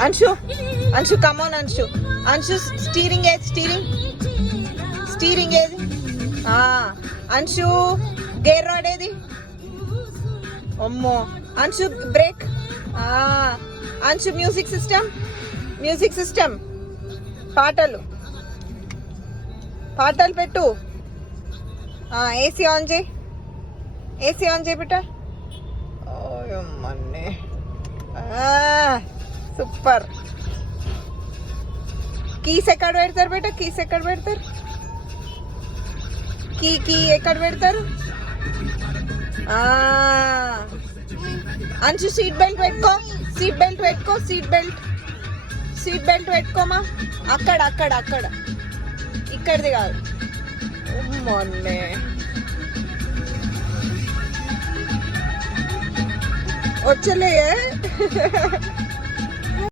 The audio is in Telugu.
అంశు అంశు కమాన్ అంశు అంశు స్టీరింగ్ ఏది స్టీరింగ్ ఏది అంశు గేర్ రాడ్ ఏది అమ్మో Anshu break Anshu music system పాటలు పెట్టు ఏసీ ఆన్ చేయి బిడ్డ ఓయమ్మన్నే సూపర్ కీస్ ఎక్కడ పెడతారు బేట కీ ఎక్కడ పెడతారు అంచు సీట్ బెల్ట్ పెట్టుకోమా అక్కడ ఇక్కడిది కాదు మొన్నే వచ్చలే